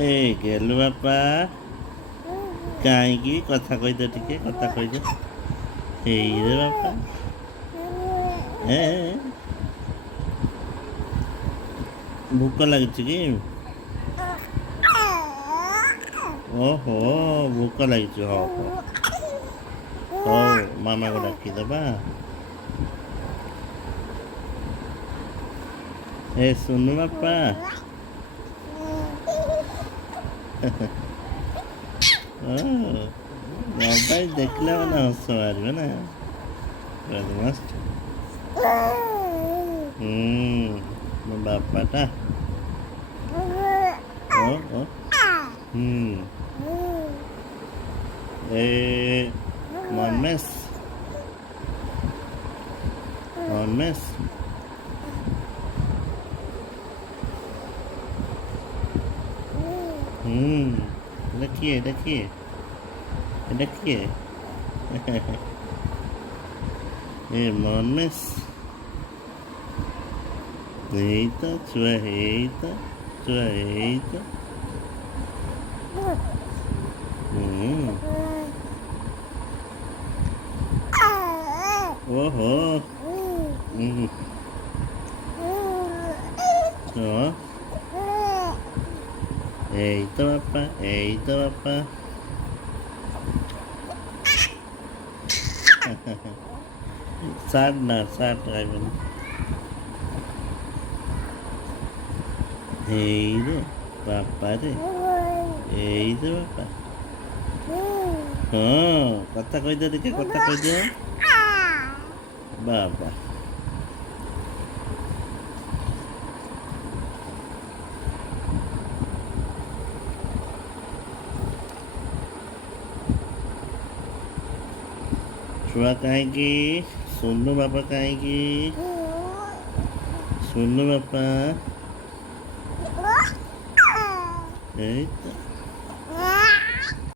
ଏ ଗେଲୁ ବାପା କାହିଁକି କଥା କହିଦେ, ଟିକେ କଥା କହିଦେ। ହେଇରେ ବାପା ଏ ଭୋକ ଲାଗୁଛି କି? ଓହୋ ଭୋକ ଲାଗିଛି, ହଉ ହଉ ହଉ ମାମାକୁ ଡାକିଦେବା। ଏ ସୁନୁ ବାପା ମୋବାଇଲ ଦେଖିଲା ମାନେ ହସ ମାରିବ ନା, ବଦମାସ। ମୋ ବାପାଟା ଓ ଓ ଏ ମନମେସ୍ ମନମେସ୍ देखिए देखिए देखिए ଏ ମନମେସ୍ ଏଇତ ଛୁଆ, ହେଇତ ଛୁଆ, ହେଇତ ଓହୋ ଏଇତ ବାପା, ଏଇତ ବାପା ସାର୍ ନା ସାର୍ ଖାଇବନି। ହେଇରେ ବାପାରେ, ଏଇରେ ବାପା। ହଁ କଥା କହିଦିଅ, ଟିକେ କଥା କହିଦିଅ ବାବା। ଛୁଆ କାହିଁକି? ସୁନୁ ବାପା କାହିଁକି? ସୁନୁ ବାପା ଏଇ ତ